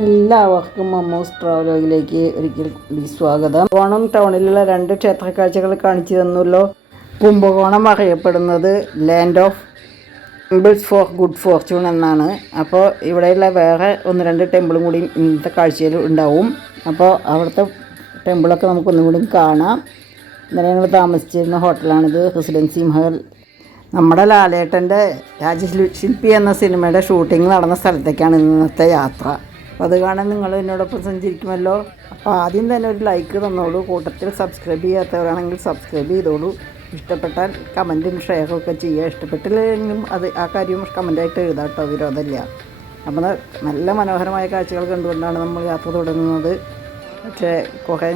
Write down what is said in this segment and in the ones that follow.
എല്ലാവർക്കും മമ്മൂസ് ട്രാവലോഗിലേക്ക് ഒരിക്കൽ കൂടി സ്വാഗതം. കുംഭകോണം ടൗണിലുള്ള 2 ക്ഷേത്രക്കാഴ്ചകൾ കാണിച്ചു തന്നല്ലോ. കുംഭകോണം അറിയപ്പെടുന്നത് land of temples four good Fortune എന്നാണ്. അപ്പോൾ ഇവിടെയുള്ള വേറെ 1-2 ടെമ്പിളും കൂടി ഇന്നത്തെ കാഴ്ചയിൽ ഉണ്ടാവും. അപ്പോൾ അവിടുത്തെ ടെമ്പിളൊക്കെ നമുക്കൊന്നും കൂടി കാണാം. ഇന്നലെ ഞങ്ങൾ താമസിച്ചിരുന്ന ഹോട്ടലാണിത്, റെസിഡൻസി മഹൽ. നമ്മുടെ ലാലേട്ടൻ്റെ രാജശില്പി എന്ന സിനിമയുടെ ഷൂട്ടിംഗ് നടന്ന സ്ഥലത്തേക്കാണ് ഇന്നത്തെ യാത്ര. അപ്പോൾ അത് കാണാൻ നിങ്ങൾ എന്നോടൊപ്പം സഞ്ചരിക്കുമല്ലോ. അപ്പോൾ ആദ്യം തന്നെ ഒരു ലൈക്ക് തന്നോളൂ. കൂട്ടത്തിൽ സബ്സ്ക്രൈബ് ചെയ്യാത്തവരാണെങ്കിൽ സബ്സ്ക്രൈബ് ചെയ്തോളൂ. ഇഷ്ടപ്പെട്ടാൽ കമൻറ്റും ഷെയറും ഒക്കെ ചെയ്യുക. ഇഷ്ടപ്പെട്ടില്ലെങ്കിലും ആ കാര്യം കമൻറ്റായിട്ട് എഴുതാം കേട്ടോ, വിരോധമില്ല. അപ്പോൾ നല്ല മനോഹരമായ കാഴ്ചകൾ കണ്ടുകൊണ്ടാണ് നമ്മൾ യാത്ര തുടങ്ങുന്നത്. പക്ഷേ കുറേ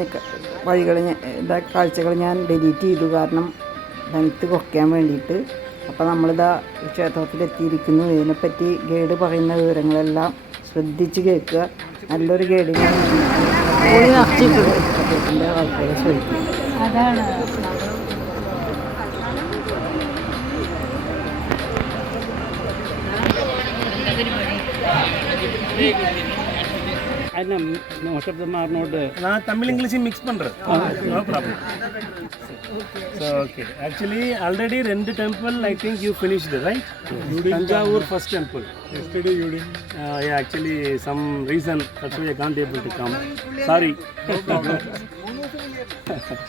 കാഴ്ചകൾ ഞാൻ ഡിലീറ്റ് ചെയ്തു, കാരണം ലെങ്ത്ത് കുറയ്ക്കാൻ വേണ്ടിയിട്ട്. അപ്പോൾ നമ്മളിതാ ക്ഷേത്രത്തിലെത്തിയിരിക്കുന്നു. ഇതിനെപ്പറ്റി ഗൈഡ് പറയുന്ന വിവരങ്ങളെല്ലാം ശ്രദ്ധിച്ച് കേൾക്കുക. നല്ലൊരു ഗൈഡിനെ ക്ഷേത്രത്തിൻ്റെ ആൾക്കാരെ ശ്രമിക്കും. അതാണ് நான் தமிழ் இங்கிலீஷும் மிக்ஸ் பண்ணுறேன், no problem. So okay, actually already 2 temple I think you finished, right? Tanjavur first temple. Yesterday you did. Yeah, actually some reason that's why I can't able to come. Sorry.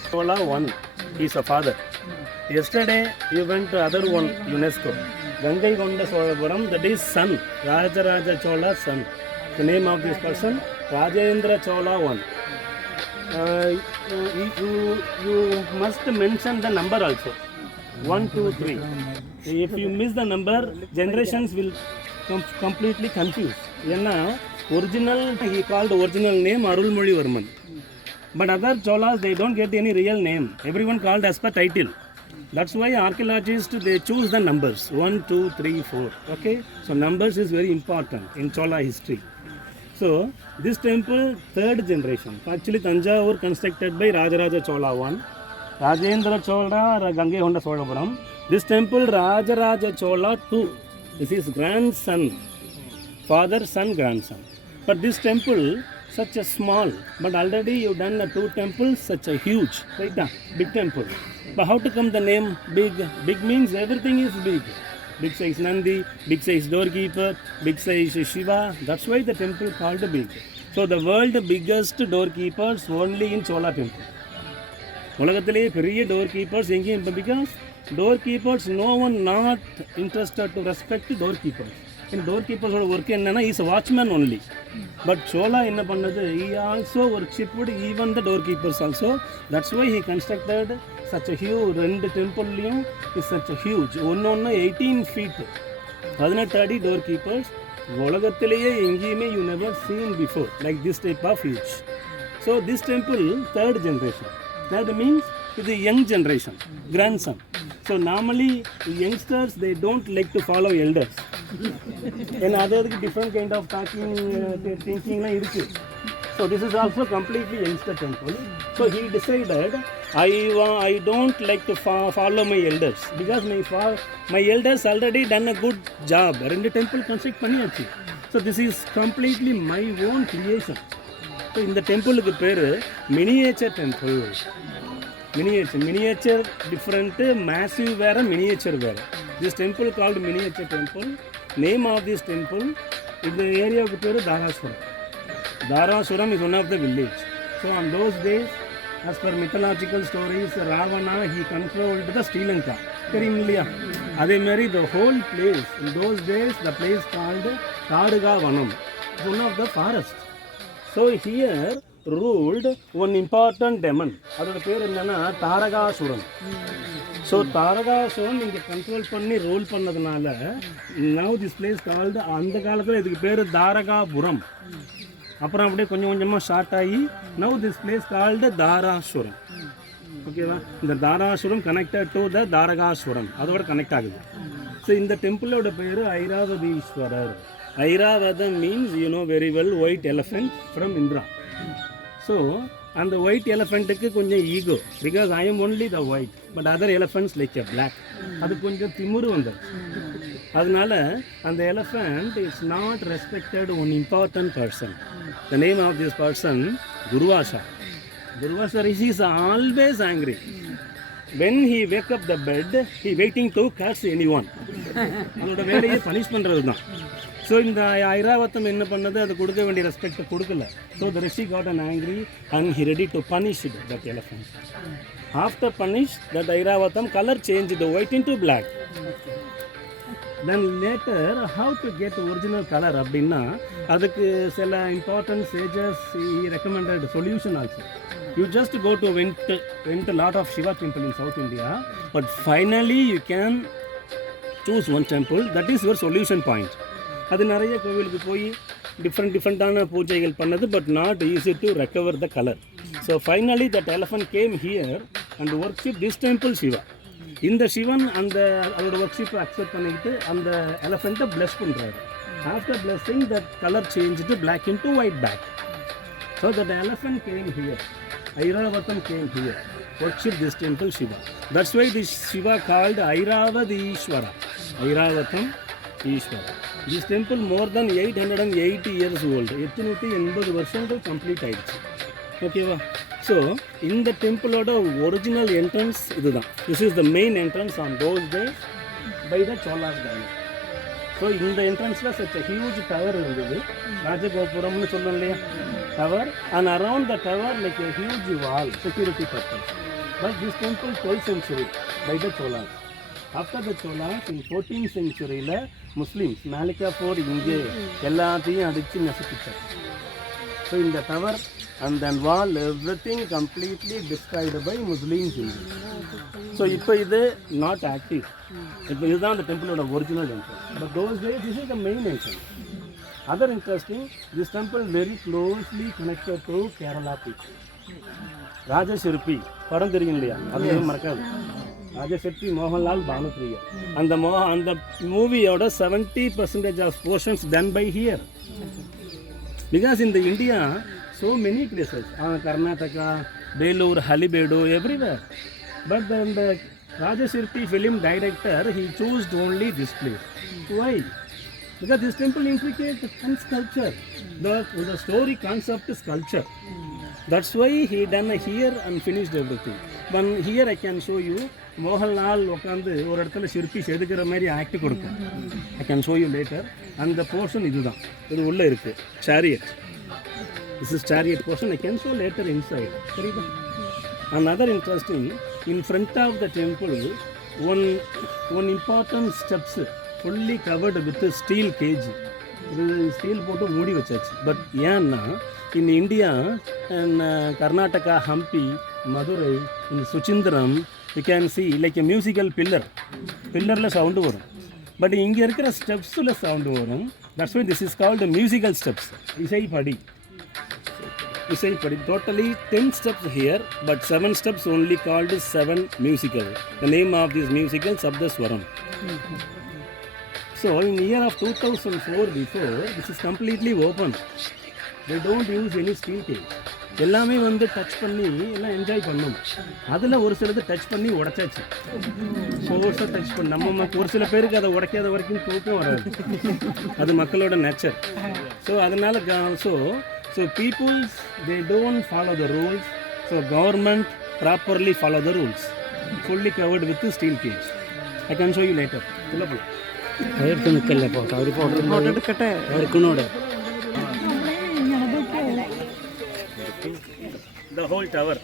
Chola one, he is a father. Yesterday you went to other one, UNESCO. Gangaikonda Solapuram, that is son, Raja Chola's son. The name of this person, Rajendra Chola one. You must mention the number also, 1, 2, 3. If you miss the number, generations will completely confuse. Original, he called original name Arulmozhi Varman. But other Cholas, they don't get any real name. Everyone called as per title. That's why archaeologists, they choose the numbers 1, 2, 3, 4. Okay, so numbers is very important in Chola history. So this temple, 3rd generation. Actually Tanjavur constructed by Rajaraja Chola I, Rajendra Chola, Gangaikonda Solapuram. This temple Rajaraja Chola II. This is grandson, father, son, grandson. But this temple such a small, but already you done 2 temples, such a huge, right? Big temple. But how to come the name big? Big means everything is big. Big size Nandi, big size doorkeeper, big size Shiva. That's why the temple called big. So the world biggest doorkeepers only in Chola temple. Ulagathile periya doorkeepers engiyum, because doorkeepers, no one not interested to respect doorkeepers. In doorkeepers work enna is a watchman only. But Chola enna pannadhu, he also worshipped even the doorkeepers also. That's why he constructed such a huge, 2 temple is such a huge, 18 feet, 18 अടി doorkeepers. Ulagathiliye engiyume you never seen before like this type of huge. So this temple 3rd generation. That means it's a young generation, grandson. So normally youngsters, they don't like to follow elders. And other different kind of thinking la irukku. So this is also completely youngster temple. So he decided, I don't like to follow my elders, because my elders already done a good job. 2 temple construct பண்ணியாச்சு. So this is completely my own creation. So in the temple ku peru miniature temple. Miniature different, massive vera, miniature vera. This temple called miniature temple. Name of this temple in the area ku peru Dharasuram. Dharasuram is one of the village. So on those days, as per mythological stories, Ravana, he controlled the Sri Lanka. Adhe mari the whole place, in those days the place called Tadaga Vanam, one of the forest. So here ruled one important demon. Adoda per enna Taragasuram. So Taragasuram inga control panni rule pannadanaala now this place called andha kaalathula idukku per Daragapuram. அப்புறம் அப்படியே கொஞ்சம் கொஞ்சமாக start ஆகி now this place called Darasuram. ஓகேவா, இந்த Darasuram connected to the Tarakasuram, அதோட connect ஆகுது. So இந்த டெம்பிளோட பேர் Airavatesvarar. Airavatam means you know very well white elephant from Indra. So அந்த ஒயிட் எலிஃபெண்ட்டுக்கு கொஞ்சம் ego, because I am only the white, but other elephants like a black. அது கொஞ்சம் திமிரு வந்தது. அதனால அந்த elephant is not respected one important person. The name of this person, Durvasa. Durvasa Rishi is always angry. When he wake up the bed, he waiting to curse anyone. அவனோட வேலையை punish பண்ணுறது தான். ஸோ இந்த ஐராவதம் என்ன பண்ணது, அது கொடுக்க வேண்டிய ரெஸ்பெக்டை கொடுக்கல. So the rishi got an angry and he ready to punish that elephant. After punish, that Airavatam color changed the white into black. Then later how to get original color அப்படின்னா அதுக்கு சில important sages he recommended solution also. You just go to went a lot of Shiva temple in South India, but finally you can choose one temple that is your solution point. அது நிறைய கோவிலுக்கு போய் டிஃப்ரெண்டான பூஜைகள் பண்ணது, but not easy to recover the colour. So finally that elephant came here and worship this temple Shiva. இந்த சிவன் அந்த அதோட ஒர்க்ஷிப்பை அக்செப்ட் பண்ணிக்கிட்டு அந்த எலஃபெண்ட்டை பிளஸ் பண்ணுறாரு. After blessing that colour change black into white back. So that elephant came here, Airavatam came here, worship this temple Shiva. That's why this Shiva called Airavadishwara. Airavatham Ishwara. This temple more than 880 years old. 880 வருஷங்கள் complete ஆயிடுச்சு. ஓகேவா? So இந்த டெம்பிளோட original entrance இதுதான். This is the main entrance on those days by the Cholas dynasty. So இந்த என்ட்ரன்ஸில் such a huge tower இருந்தது, ராஜகோபுரம்னு சொல்லணும் இல்லையா, tower, and around the tower like a huge wall, security purpose. But this temple 12th century by the Cholas. After the Cholas in 14th century la Muslims Malika Fort inge ellathiyum adichu nasipicharu. So in the tower and then wall everything completely destroyed by Muslims. So ipo idu not active. Ipo idha the temple oda original entrance, but those days this is the main entrance. Other interesting, this temple very closely connected to Kerala people. Raja Shirpi, படம் தெரியும் இல்லையா, அது மறக்காது. Raja Shirpi, Mohanlal, Bhanupriya. And the movie oda 70% of portions done by here. Because in the India, so many places, Karnataka, Belur, Halibedu, everywhere. But then the Raja Shirpi film director, he chose only this place. Why? Because this temple implicates sculpture. The story concept is sculpture. That's why he done here and finished everything. But here I can show you Mohanlal உட்காந்து ஒரு இடத்துல சிற்பி செதுக்கிற மாதிரி act கொடுக்கும். I can show you later. And the portion இதுதான், இது உள்ள இருக்கு chariot. This is chariot portion. I can show later inside. சரிதா? Another interesting, in front of the temple one important steps fully covered with steel cage. இது steel போட்டு மூடி வச்சாச்சு. But ஏன்னா in India and Karnataka, Hampi, Madurai, in Suchindram, you can see like a musical pillar. Pillarல sound வரும், but இங்க இருக்கிற ஸ்டெப்ஸ்ல sound வரும். That's why this is called the musical steps. இசைப்படி. Totally 10 steps here, but 7 steps only called 7 musical. The name of this musical Sabdaswaram. So in the year of 2004 before, this is completely open. They don't use any steel cage. எல்லாமே வந்து touch பண்ணி எல்லாம் enjoy பண்ணணும். அதில் ஒரு சிலது touch பண்ணி உடைச்சாச்சு. ஃபோர்ஸாக டச் பண்ணி நம்ம ஒரு சில பேருக்கு அதை உடைக்காத வரைக்கும் தூக்கம் வராது. அது மக்களோட நேச்சர். ஸோ அதனால் so people, they don't follow the rules. So government properly follow the rules. Fully covered with the steel cage. I can show you later. അതെടുത്ത് നിൽക്കല്ലേ ഫോട്ടോ, അവർ ഫോട്ടോ എടുക്കട്ടെ, എടുക്കണോടെ. The whole tower.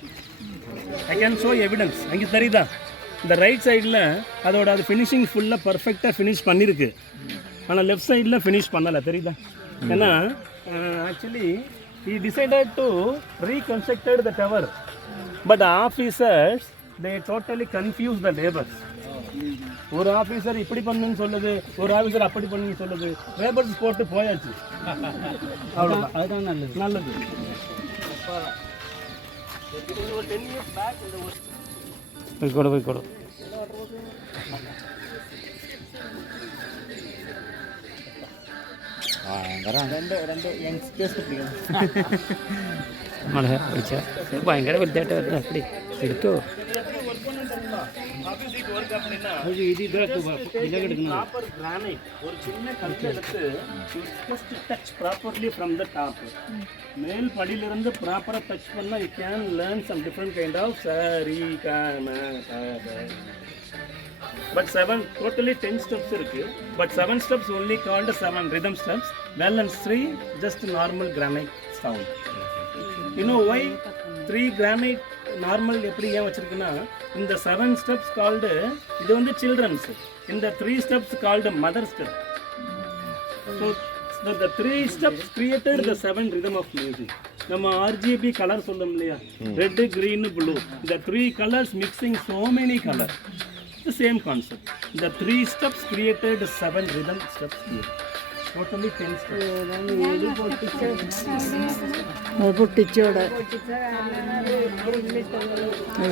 I can show evidence. அங்கே தெரியுதா, இந்த right சைடில் அதோட அது finishing ஃபுல்லாக பர்ஃபெக்டாக ஃபினிஷ் பண்ணியிருக்கு. ஆனால் லெஃப்ட் சைடில் ஃபினிஷ் பண்ணலை, தெரியுதா? ஏன்னா actually he decided to reconstructed the tower, but the officers, they totally confused the laborers. ஒரு ஆஃபீஸர் இப்படி பண்ணுன்னு சொல்லுது, ஒரு ஆஃபீஸர் அப்படி பண்ணுன்னு சொல்லுது. லேபர்ஸ் போட்டு போயாச்சு. அவ்வளோதான், அதுதான் நல்லது. போய்க்கோடு ഭയങ്കര വലുതായിട്ട് വരുന്നത്. അപ്പടി എടുത്തോ. how is it work அப்படின்னா ப்ராப்பர் கிரானைட் ஒரு சின்ன கல் எடுத்து just touch properly from the top. மேல் படியிலிருந்து ப்ராப்பராக டச் பண்ணால் you can learn some different kind of sari kana but 7 totally 10 steps இருக்கு but 7 steps only called 7 rhythm steps balance 3 just normal granite sound. You know why 3 granite normal எப்படி ஏன் வச்சிருக்குன்னா இந்த 7 steps called இது வந்து children's இந்த 3 steps called mother step. So the 3 steps created the 7 rhythm of music. நம்ம RGB color சொல்லும் இல்லையா red green blue the 3 colors mixing so many colors. The same concept. The 3 steps created 7 rhythm steps here. Totally 10 steps. പൊട്ടിച്ചോടെ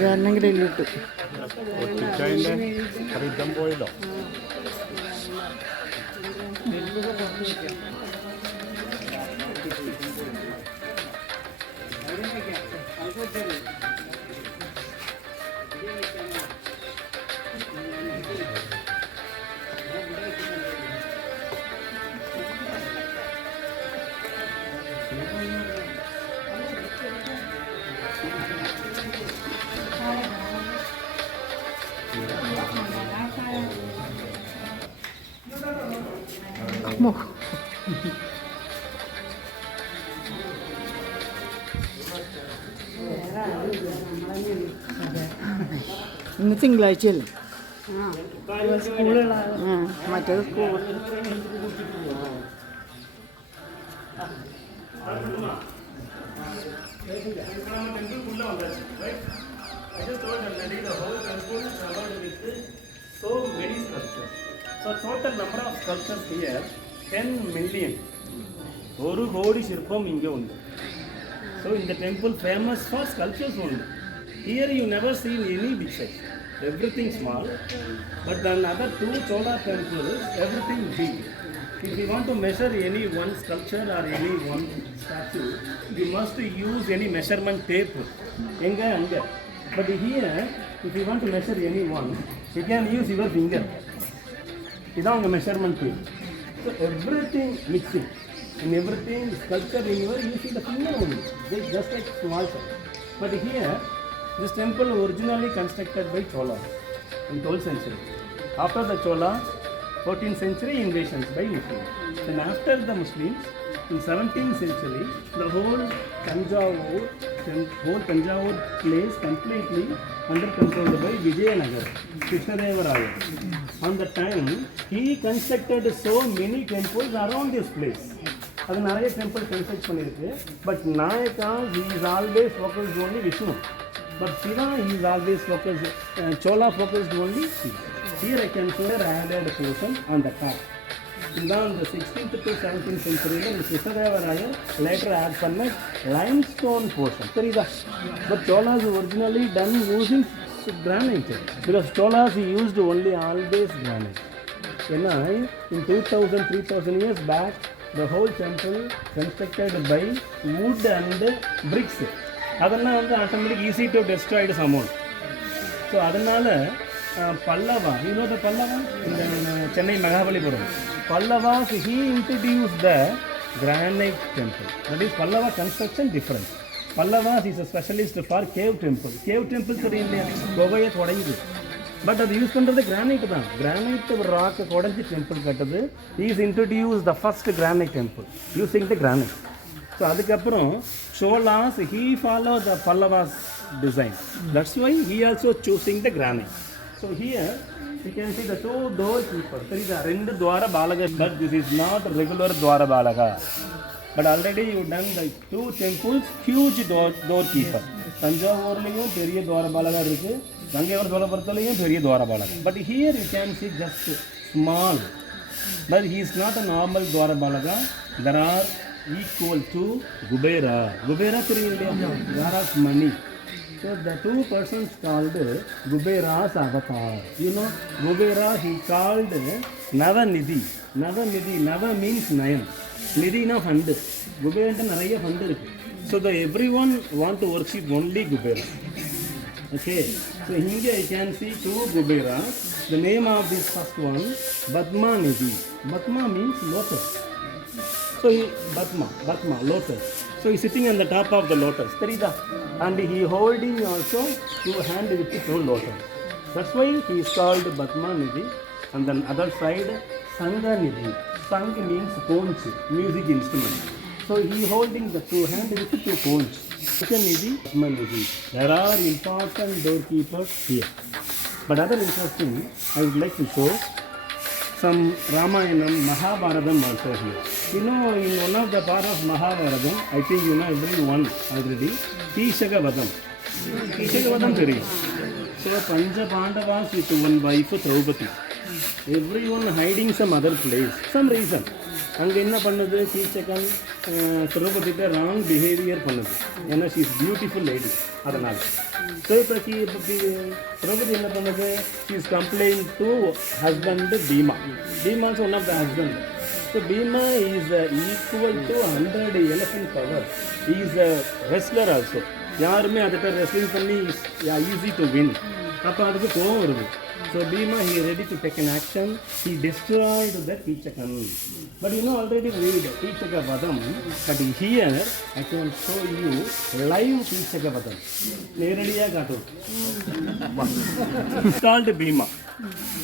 കാരണം ഗ്രില്ലിട്ടു rhythm പോയല്ലോ. ഇന്ന് തിങ്കളാഴ്ചയല്ലേ മറ്റേത് school I just told already the whole temple is covered with so many sculptures. So total number of sculptures here 10 million. ஒரு கோடி சிற்பம் இங்கே உண்டு. So in the temple famous for sculptures only. Here you never seen any big size. Everything small. But the other 2 Chola temples everything big. If you want to measure any one sculpture or any one statue, you must use any measurement tape. Enga anga. But here, if you want to measure any one, you can use your finger. This is measurement tape. So everything mixing. In everything, sculpture in your, you see the finger only. They just like small size. But here, this temple originally constructed by Chola in 12th century. After the Chola, 14th century invasions by Muslims. Then after the Muslims, in 17th century, the whole Tanjavur place completely under control by Vijayanagara, Krishnadeva. On the time, he constructed so many temples around this place. அது நிறைய temple construct பண்ணியிருக்கு. But Nayaka he is always focused only Vishnu. But Shiva he is always focused, Chola focused only Shiva. Here I can show added portion on the top. In the 16th to 17th century, Krishnadeva later add பண்ண limestone portion. But Cholas originally done using granite. Because Cholas used only always granite. In 2000-3000 years back, the whole temple constructed by wood and bricks. அதெல்லாம் வந்து automatic easy to destroyed சமௌண்ட். So அதனால் Pallava, you know the Pallava இந்த Chennai Mahabalipuram Pallavas he introduced the granite temple. That is Pallava construction different. Pallavas is a specialist for cave temple. Cave temple தெரியும் இல்லையா, குகையை குடையுது. But அது use பண்ணுறது கிரானைட் தான். கிரானைட் ராக்கை குடைஞ்சி டெம்பிள் கட்டுது. Is introduce the first granite temple using the granite. So அதுக்கப்புறம் Cholas he follow the Pallavas design. That's why he also choosing the granite. So here you can see the 2 doorkeepers. There is a rendu dwara balaga, but this is not regular dwara balaga. But already you done the 2 temples, huge doorkeeper. Tanjavurliyum periya dwara balaga irukku, Gangayur Dwaraparthalayum periya dwara balaga. But here you can see just small. But he is not a normal dwara balaga. There are equal to Kubera. Kubera theriyilla, Gara's money. So the 2 persons called Kubera's avatar. You know, Kubera he called Navanidhi. Nava means 9. Nidhi na fund. Kubera anta nariya fund irukku. So the everyone want to worship only Kubera. Okay, so here you can see two Kuberas. The name of this first one, Batma Nidhi. Batma means lotus. So Batma, lotus. So he's sitting on the top of the lotus. Terida. And he holding also two hand with the two lotus. That's why he is called Batma Nidhi. And then other side, Sangha Nidhi. Sang means conch, music instrument. So he holding the two hand with the two conch. Nidhi, Batma Nidhi. There are important doorkeepers here. But other interesting, I would like to show some Ramayanam, Mahabharatam also here. You know, in one of the part of Mahabharatam, I think you know everyone already, Kishakavadam. Kishakavadam theory. So, Pancha Pandavas with one wife, Draupadi. Everyone hiding some other place, some reason. அங்கே என்ன பண்ணுது கீச்சகன் திரௌபதிட்ட wrong behaviour பண்ணுது ஏன்னா she is beautiful lady அதனால் so இப்போ திரௌபதி என்ன பண்ணுது she is complaint to husband Bhima Bhima is one of the husband so Bhima is equal to 100 elephant power is a wrestler also யாருமே அதுகிட்ட ரெஸ்லிங் பண்ணி ஈஸி டு வின் அப்போ அதுக்கு கோவம் வருது. So Bhima, he is ready to take an action. He destroyed the Kichakan. But you know already read Kichakavadam. But here I can show you live Kichakavadam. Neradiya Gatu. It's called Bhima.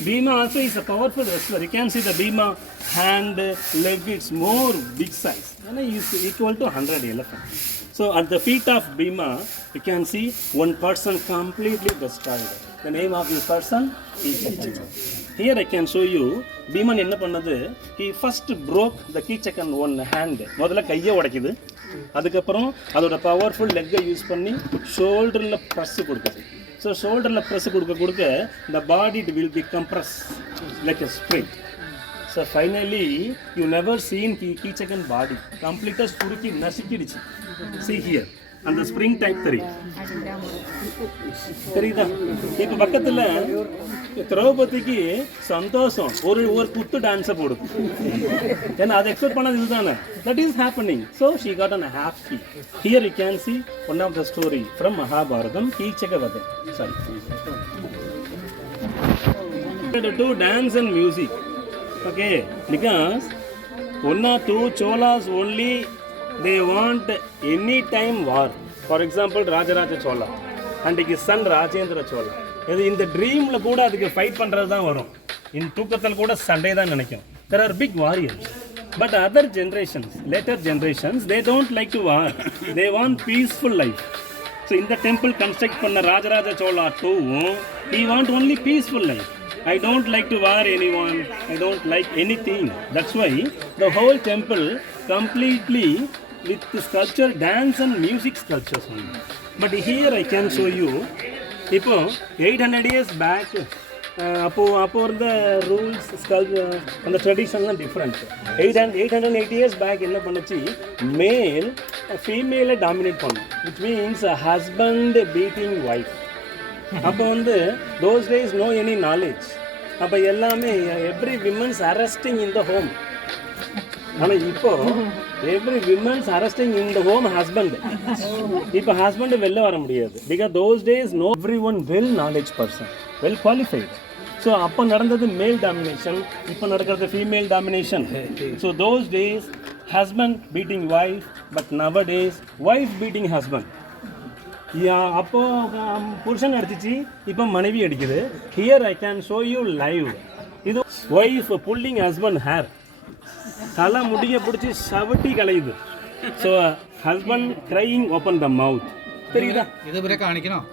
Bhima also is a powerful wrestler. You can see the Bhima hand, leg, it's more big size. And he is equal to 100 elephants. So at the feet of Bhima, you can see one person completely destroyed. The name of this person is Kichakan. Here I can show you, Bhiman என்ன பண்ணது, he first broke the Kichakan one hand. முதல்ல கையை உடைக்குது, அதுக்கப்புறம் அதோட powerful லெக்கை use பண்ணி ஷோல்டரில் press கொடுக்குது. So ஷோல்டரில் ப்ரெஸ் கொடுக்க the body will be compressed like a spring. So finally, you never seen Kichakan body. Completely சுருக்கி நசுக்கிடுச்சு. See here. அந்த ஸ்ப்ரிங் டைப் தெரியுதா? இப்போ பக்கத்தில் திரௌபதிக்கு சந்தோஷம் ஒரு குத்து டான்ஸை போடுது. ஏன்னா அது எக்ஸ்பெக்ட் பண்ணது இதுதானே. That is happening. So she got unhappy. Here you can see one of the story from Mahabharatham Keechakavadham. Sorry to dance and music. Okay, because 1 or 2 cholas only they want any time war. For example, Rajaraja Chola and his son Rajendra Chola. In the dream la kuda adukku fight பண்றது தான் வரும். In தூக்கத்துல கூட சண்டை தான் நினைக்கும். There are big warriors. But other generations, later generations, they don't like to war. They want peaceful life. So in the temple construct பண்ண Rajaraja Chola too, he want only peaceful life. I don't like to war anyone. I don't like anything. That's why the whole temple completely with the sculpture, dance and music sculptures only. But here I can show you, இப்போ 800 years back, அப்போ the rules, sculpture and the tradition are different. 880 years back என்ன பண்ணுச்சு, male female dominate பண்ணும், which means a husband beating wife. அப்போ those days no any knowledge. அப்போ எல்லாமே every women's arresting in the home. ஆனால் இப்போ every women's arresting in the home husband. இப்போ husband வெளில வர முடியாது. Because those days no everyone well knowledge person, well qualified. So அப்போ நடந்தது male domination, இப்போ நடக்கிறது female domination. So those days husband beating wife, but nowadays wife beating husband. அப்போ புருஷன் அடிச்சிச்சு, இப்போ மனைவி அடிக்குது. Here I can show you live. இது wife pulling husband hair, தலை முடிய பிடிச்சி சவட்டி கலையுது. So husband crying open the mouth. தெரியுதா? இது பிறகு காணிக்கணும்.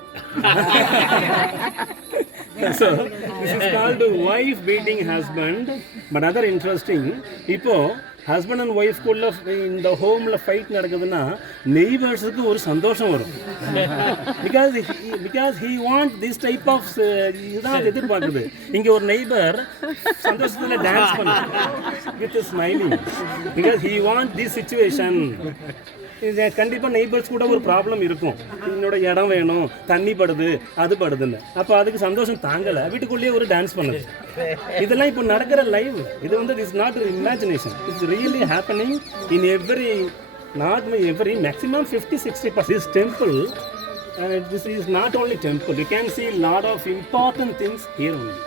So this is called wife beating husband. But other interesting, இப்போ ஹஸ்பண்ட் அண்ட் ஒய்ஃப்குள்ள இந்த ஹோமில் ஃபைட் நடக்குதுன்னா நெய்பர்ஸுக்கு ஒரு சந்தோஷம் வரும். Because he want this type of இதுதான் அது எதிர்பார்க்குது. இங்கே ஒரு நெய்பர் சந்தோஷத்தில் டான்ஸ் பண்ணுது with smiling, because he want this situation. இது கண்டிப்பாக நெய்பர்ஸ் கூட ஒரு ப்ராப்ளம் இருக்கும். என்னோட இடம் வேணும், தண்ணி படுது, அது படுதுன்னு. அப்போ அதுக்கு சந்தோஷம் தாங்கலை, வீட்டுக்குள்ளேயே ஒரு டான்ஸ் பண்ணுது. இதெல்லாம் இப்போ நடக்கிற லைவ். இது is not imagination, it's really happening in every, not every, maximum 50-60%. This temple this is not only temple. You can see a lot of important things here only.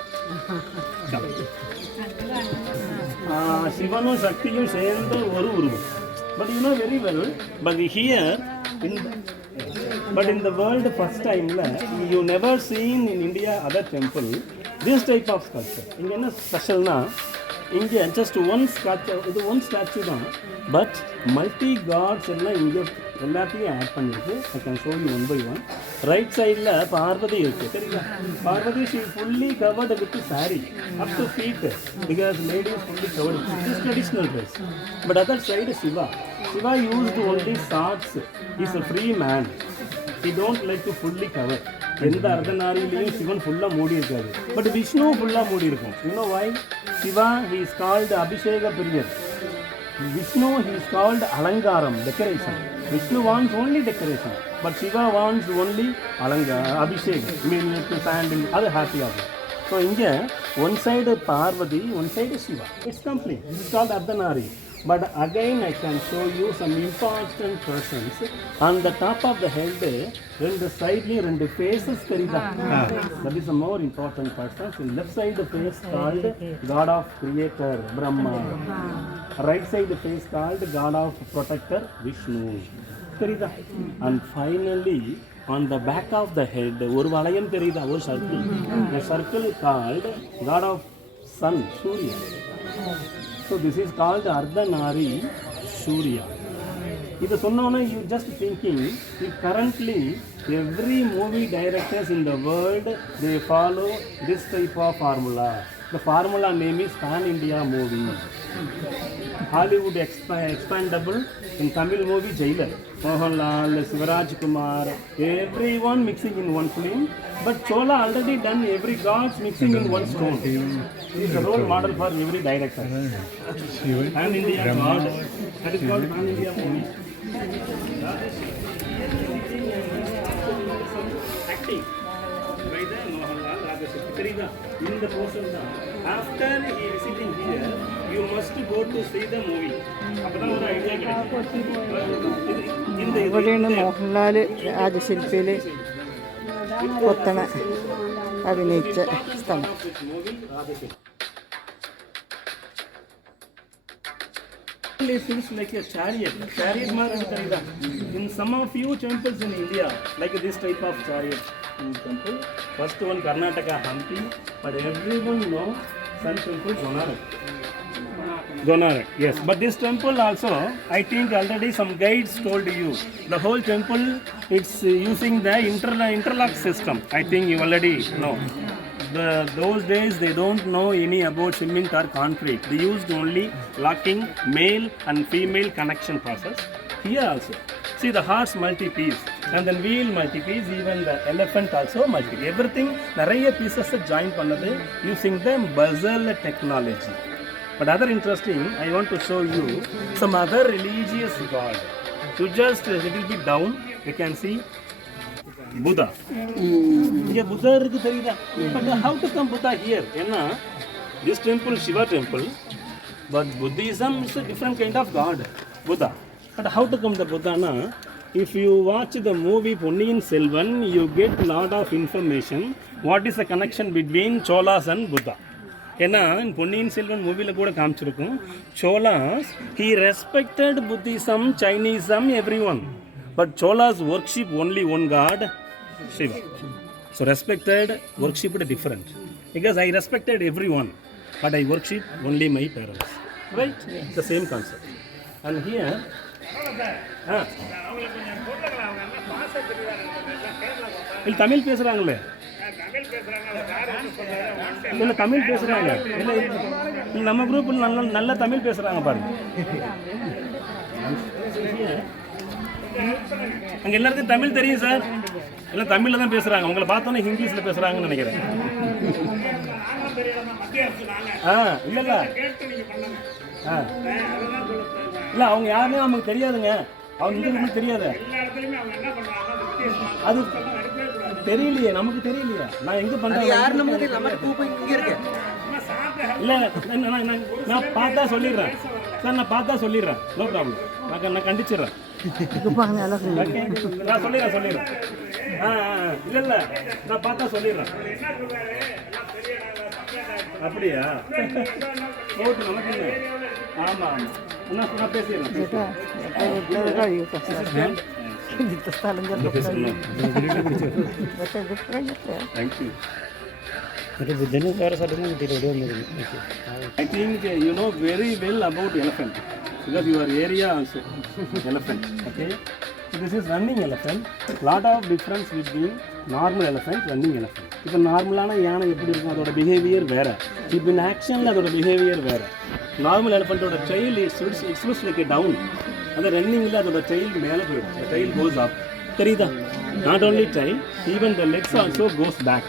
Shivanum Shaktiyum சேர்ந்த ஒரு உருவம். But you know very well, but here in the world first time you never seen in India other temple this type of sculpture. இங்க என்ன ஸ்பெஷல்னா இங்க just one sculpture, இது one statue தான், but multi gods எல்லாம் இங்க எல்லாத்தையும் add பண்ணிருக்கு. I can show you one by one. Right sideல Parvati இருக்கு, சரிங்களா? Parvati she fully covered with saree up to feet because ladies fully covered. This is traditional dress. But other side Shiva used only socks. He is a free man. He don't like to fully cover. எந்த அர்த்தநாரியிலையும் சிவன் ஃபுல்லா மூடி இருக்காரு, but Vishnu ஃபுல்லா மூடி இருக்கும். You know why? Shiva he is called Abhisheka period. Vishnu he is called Alangaram, decoration. Vishnu wants only decoration, but Shiva wants only Abhishek, meaning to sandal, other happy of it. So inge one side Parvati, one side Shiva. It's complete. It's called Ardhanari. But again I can show you some important persons. On the top of the head, the side the faces therida. That is a more important person. In left side the face called God of Creator, Brahma. Right side the face called God of Protector, Vishnu. Therida. And finally on the back of the head, ஒரு வளையம் தெரியுதா, ஒரு circle. The circle is called God of Sun, Surya. So this is called Ardhanari Surya. If சொன்னோன்னா you just thinking, if currently every movie directors in the world they follow this type of formula. The formula name is Pan India movie. Hollywood expandable. In Tamil movie Jailer, Mohanlal, Sivaraj Kumar, everyone mixing in one film. But Chola already done every gods mixing in one stone. He is a role model for every director. Pan India God, that is called Pan India movie. Acting by the Mohanlal Rajashekari. In the process, after he is sitting here, you must go to see the movie. ഇവിടെയാണ് മോഹൻലാൽ രാജശില്പിയിൽ കൊത്തണ അഭിനയിച്ച സ്ഥലം. It feels like a chariot. In some of few temples in India, like this type of chariot temple. First one Karnataka Hampi, but everyone know Sun Temple Gonarak, yes. But this temple also, I think already some guides told you. The whole temple, it's using the interlock system. I think you already know. Those days they don't know any about cement or concrete. They used only locking male and female connection process. Here also, see the horse multi-piece and then wheel multi-piece, even the elephant also multi-piece. Everything, நிறைய pieces join பண்ணது using the bezel technology. But other interesting, I want to show you some other religious god. You just a little bit down, you can see Buddha. Here Buddha irukku theriyudha. But how to come Buddha here? Enna this temple Shiva temple, but Buddhism is a different kind of god, Buddha. But how to come the Buddha na? If you watch the movie Ponniyin Selvan, you get lot of information. What is the connection between Cholas and Buddha? ஏன்னா பொன்னியின் செல்வன் மூவியில் கூட காமிச்சிருக்கும், Cholas he respected Buddhism, Chineism, everyone, but Cholas worship only one god, Shiva. So respected, worshipped different, because I respected everyone, but I worship only my parents, right? The same concept. And here இல்லை தமிழ் பேசுகிறாங்களே, இல்லை தமிழ் பேசுகிறாங்க, இல்லை நம்ம குரூப்பில் நல்ல தமிழ் பேசுகிறாங்க பாருங்க. அங்கே எல்லாருக்கும் தமிழ் தெரியும் சார், எல்லாம் தமிழில் தான் பேசுகிறாங்க. உங்களை பார்த்தோன்னே இங்கிலீஷில் பேசுகிறாங்கன்னு நினைக்கிறேன். இல்லை இல்லை இல்லை அவங்க யாருமே நமக்கு தெரியாதுங்க, அவங்க இங்கே தெரியாது. அது தெரியலையே, நமக்கு தெரியலையே. நான் எங்கே பண்ணுறேன் இல்லை, நான் பார்த்தா சொல்லிடுறேன் சார், நான் பார்த்தா சொல்லிடுறேன், நோ ப்ராப்ளம். நான் கண்டிச்சிடுறேன். இது പറഞ്ഞാലോ ஓகே நான் சொல்லிடுறேன் இல்லை நான் பார்த்தா சொல்லிடுறேன். அப்படியா ஓட்டு நமக்கு இல்லை. ஆமாம் நான் பேசிடுறேன். ഇതിന്റെ സ്ഥലം ചിലപ്പോൾ താങ്ക് യു. ബുദ്ധന് വേറെ സ്ഥലത്തുനിന്ന് കിട്ടിയിട്ട് വന്നിരുന്നു. I think you know very well about elephant because your area also elephant. Okay, so this is running elephant. Lot of difference between normal elephant, running elephant. இப்போ நார்மலான யானை எப்படி இருக்கும் அதோட பிஹேவியர் வேற, இப்போ இந்த ஆக்ஷனில் அதோட பிஹேவியர் வேற. நார்மல் எலிஃபெண்ட்டோட ட்ரெயில் இட்ஸ் லைக் டவுன், அந்த ரன்னிங்கில் அதோட ட்ரெயில் மேலே போயிடும், ட்ரெயில் கோஸ் அப். தெரியுதா? Not only trail, even the legs also goes back.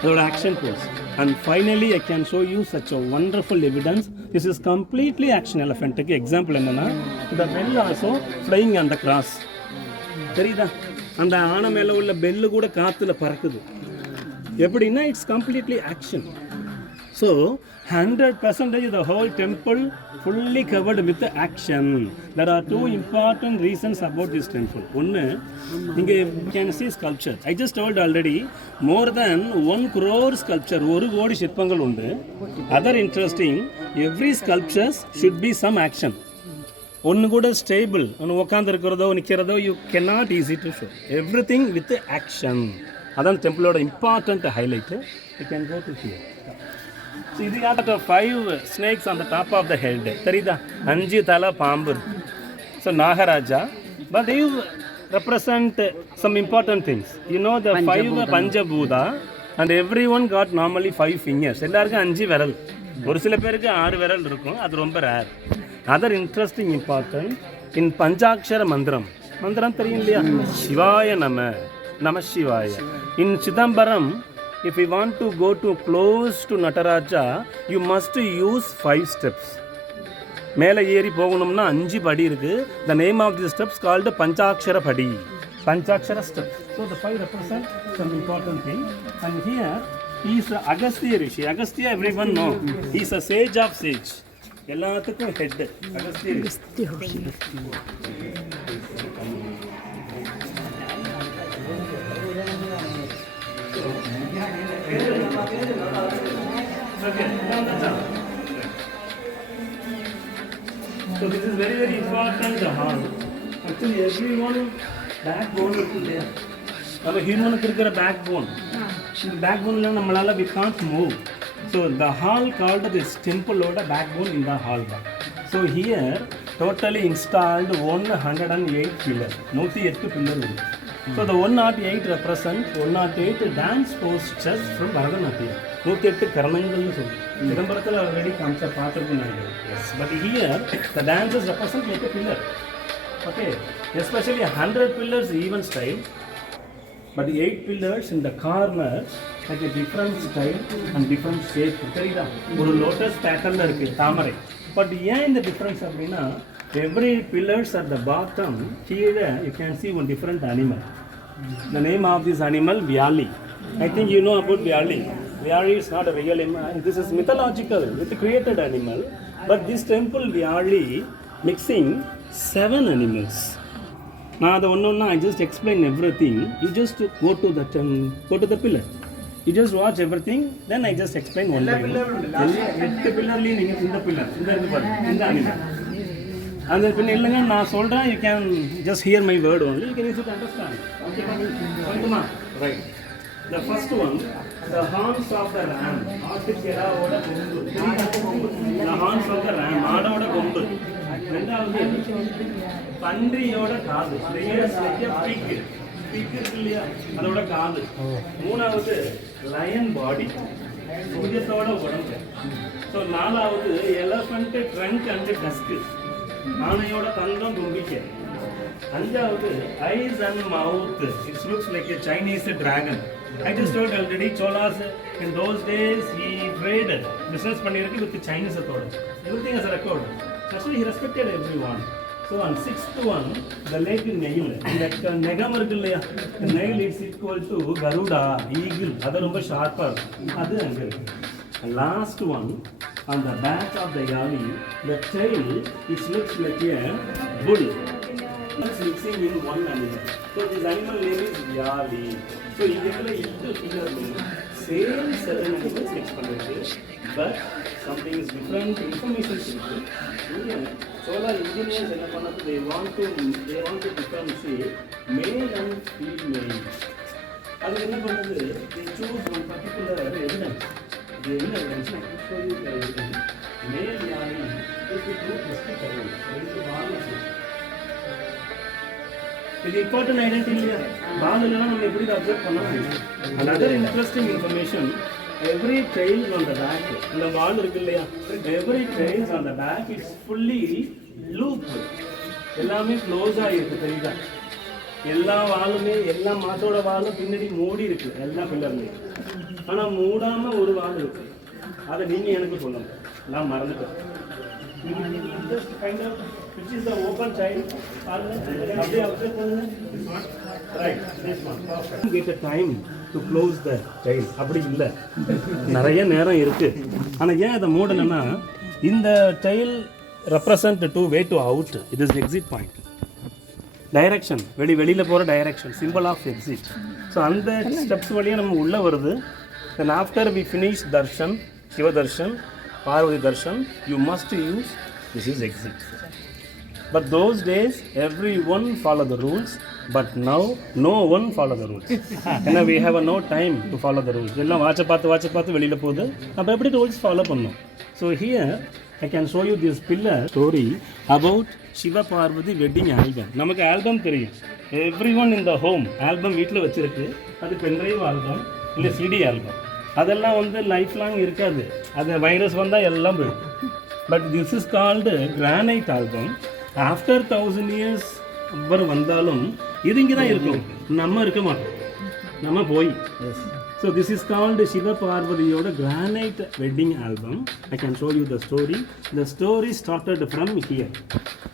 அதோட action pose. And finally I can show you such a wonderful evidence. This is completely action elephant. Example என்னன்னா, the bell also flying on the cross. தெரியுதா? அந்த ஆனை மேலே உள்ள bell கூட காற்றுல பறக்குது. எப்படின்னா it's completely action. So 100% the whole temple fully covered with the action. There are two important reasons about this temple. ஒன்று, இங்கே you can see sculpture. I just told already, more than 1 crore sculpture, 1 கோடி சிற்பங்கள் உண்டு. Other interesting, every sculptures should be some action. ஒன்று கூட stable, ஒன்று உட்காந்து இருக்கிறதோ நிற்கிறதோ you cannot easy to show. Everything with action. அதான் டெம்பிளோட important highlight. You can go to here. So இது got 5 snakes on the top of the head. தெரியுதா? 5 தலை பாம்பு. So Nagaraja, but they represent some important things. You know the 5 பஞ்சபூதா and everyone got normally 5 fingers. எல்லாருக்கும் 5 விரல். ஒரு சில பேருக்கு 6 விரல் இருக்கும், அது ரொம்ப rare. Other interesting important in பஞ்சாட்சர மந்திரம் தெரியும் இல்லையா? சிவாய நம சிவாய. In Chidambaram, if you want to go to close to Nataraja, you must use 5 steps. மேலே ஏறி போகணும்னா 5 படி இருக்கு. The name of these steps called பஞ்சாட்சர படி, பஞ்சாட்சர steps. So the 5 represent some important thing. And here he is Agastya Rishi. Agastya everyone know. He is a sage of sage. எல்லாத்துக்கும் head Agastya rishi. So this is very very important hall. Actually everyone backbone இருக்கு இல்லையா? நம்ம ஹியூமனுக்கு இருக்கிற backbone, இந்த பேக்போனில் நம்மளால் we can't move. So the hall called this temple oda backbone in the hall. So here totally installed 108 pillars. 108 pillars. So the 108 represent 108 dance postures from Bharatanatyam. 108 கரணங்கள்னு சொல்லி சிதம்பரத்தில் already காமிச்ச பார்த்துருக்குன்னு நினைக்கிறேன். Yes, but here the dances represent like a pillar. Okay, especially 100 pillars even style, but 8 pillars in the corners like a different style and different shape. தெரியுதா? ஒரு lotus பேட்டர்னில் இருக்குது தாமரை. But ஏன் இந்த டிஃப்ரென்ஸ் அப்படின்னா, every pillars at the bottom கீழே you can see one different animal. The name of this animal Vyali. I think you know about Vyali. Vyali is not a real animal. This is mythological. It's a created animal. But this temple Vyali mixing 7 animals. Now the one I just explain everything. You just go to the pillar. You just watch everything. Then I just explain one by one. The pillar leaning in the pillar. In the animal. And then when you can just hear my word only. You can easily understand. Okay, right. The first one, the horns of the ram. The horns of the ram. Aada kombu. ரெண்டாவது பன்றியோட காது, இல்லையா அதோட காது. மூணாவது line பாடி, சிங்கத்தோட உடம்பு. So நாலாவது elephant trunk and tusk, ஆனையோட தந்தம் தும்பிக்கை. அஞ்சாவது eyes and mouth, it's looks like a Chinese dragon. I just told already, Cholas in those days he traded, business பண்ணிருக்கு with Chinese authority. Everything is a record. Actually he respected everyone. So on 6th one, the lake nail, that நகரம இருக்கு இல்லையா, the nail is equal to Garuda, eagle. அது ரொம்ப ஷார்ப்பா அது அங்க இருக்கு. Last one, on the back of the yali, the tail, it looks like a bull. It's mixing in one animal. So this animal name is Yali. So இதுல இது figure same seven animals mix பண்ணிருக்கு. But something is different information இருக்கு. Solar engineers என்ன பண்ணது, they want to differentiate male and female. அது என்ன பண்ணுது, they choose one particular evidence. The evidence I can show you the evidence. Male Yali is the group testicles. There is a balance. இது important identity இல்லையா? பால் இல்லைனா நம்ம எப்படி observe பண்ணலாம்? another interesting information, every tail on the back, இந்த பால் இருக்கு இல்லையா, every tail on the back is fully looped. எல்லாமே க்ளோஸ் ஆகிருக்கு, தெரியுதா? எல்லா வாலுமே, எல்லா மாட்டோட வாலும் பின்னாடி மூடி இருக்கு எல்லா பில்லர்லையும். ஆனால் மூடாம ஒரு வால் இருக்கு. அதை நீங்க எனக்கு சொல்லணும், நான் மறந்துட்டேன். Just find out which is the open child. அப்படியே observe பண்ணுங்க. Right, this one. Perfect. Get a time to close the child. அப்படி இல்ல, நிறைய நேரம் இருக்கு. ஆனா ஏன் அதை மூடலன்னா, இந்த child represent to way to out. It is the exit point. Direction, வெளியில போற direction, symbol of exit. So அந்த steps வழியா நம்ம உள்ள வருது. Then after we finish darshan, Shiva darshan, Parvati darshan, you must use this is exit. But those days everyone follow the rules, but now no one follow the rules. And we have no time to follow the rules. எல்லாம் வாட்ச பார்த்து வெளியில போகுது. நம்ம எப்படி rules follow பண்ணோம்? So here I can show you this pillar story about Shiva Parvati wedding album. நமக்கு album தெரியும். Everyone in the home album வீட்டில் வச்சிருக்கு. அது பென்ட்ரைவ் ஆல்பம் இல்லை சிடி ஆல்பம். அதெல்லாம் வந்து லைஃப் லாங் இருக்காது. அது வைரஸ் வந்தால் எல்லாம் போயிடும். But this is called granite album. After 1000 years அப்புறம் வந்தாலும் இது இங்கே தான் இருக்கும், நம்ம இருக்க மாட்டோம், நம்ம போய். So this is called Shiva பார்வதியோட granite wedding album. I can show you the story. The story started from here.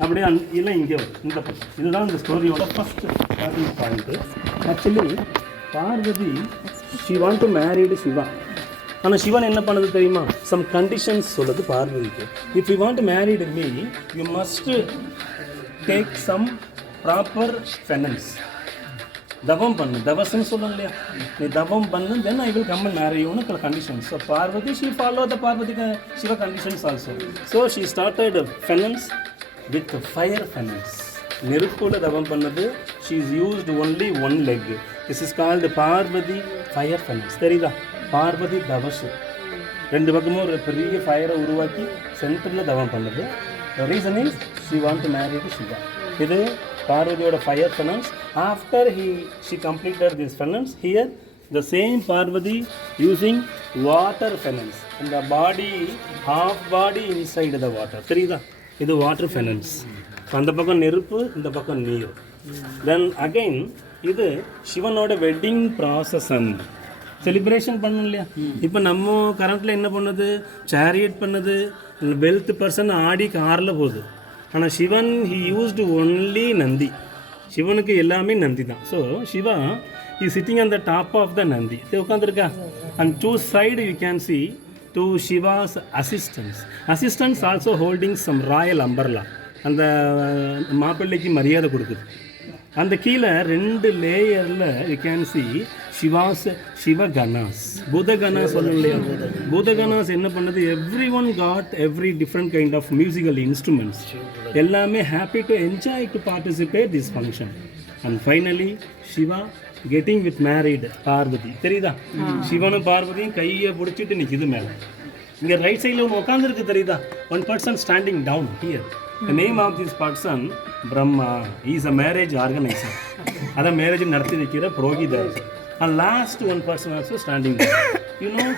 அப்படியே இல்லை இங்கே வரும், இந்த பக்கம். இதுதான் இந்த ஸ்டோரியோட first starting point. Actually Parvati she want to married Shiva. ஆனால் சிவன் என்ன பண்ணது தெரியுமா? சம் கண்டிஷன்ஸ் சொல்லுது பார்வதிக்கு. If you want to married me, you must take some proper penance. தவம் பண்ணு, தவஸ்ன்னு சொல்லணும் இல்லையா, நீ தவம் பண்ணு, then I will come and marry யூன்னு சில conditions. So Parvati she follow the Parvati Shiva conditions also. So she started penance with fire penance. நெருப்போட தவம் பண்ணது. She is used only one leg. This is called Parvati fire penance. தெரியுதா? பார்வதி தவசு. ரெண்டு பக்கமும் ஒரு பெரிய ஃபயரை உருவாக்கி சென்டரில் தவம் பண்ணுது. Reason is she want to marry to Shiva. இது பார்வதியோட fire penance. After she completed this penance, here the same Parvati using water penance. இந்த body half body inside the water. தெரியுதா? இது வாட்டர் ஃபெனன்ஸ். அந்த பக்கம் நெருப்பு, இந்த பக்கம் நீர். தென் அகைன் இது சிவனோட வெட்டிங் ப்ராசஸ் செலிப்ரேஷன் பண்ணணும் இல்லையா? இப்போ நம்ம கரண்ட்டில் என்ன பண்ணுது? சேரியட் பண்ணுது, வெல்த் பர்சன் ஆடி காரில் போகுது. ஆனால் Sivan he used only Nandi. சிவனுக்கு எல்லாமே நந்தி தான். So Shiva is sitting on the top of the Nandi. உட்காந்துருக்கா. And two side you can see two Shiva's assistants also holding some royal umbrella. அந்த மாப்பிள்ளைக்கு மரியாதை கொடுக்குது. அந்த கீழே 2 லேயரில் you can see Shivaganas. Bhutaganas சொல்லணும் இல்லையா? பூதகணாஸ் என்ன பண்ணுது? Every one got every different kind of musical instruments. எல்லாமே happy to enjoy to participate this function. And finally Shiva getting with married Parvati. தெரியுதா? சிவனும் பார்வதியும் கையை பிடிச்சிட்டு நிற்கிது மேலே. இங்கே ரைட் சைடில் ஒன்று உட்காந்துருக்கு, தெரியுதா? One person standing down here. The name of this person, Brahma. He is a marriage organizer. That marriage நடத்தி வைக்கிற புரோகிதர். And last one person also standing there. You know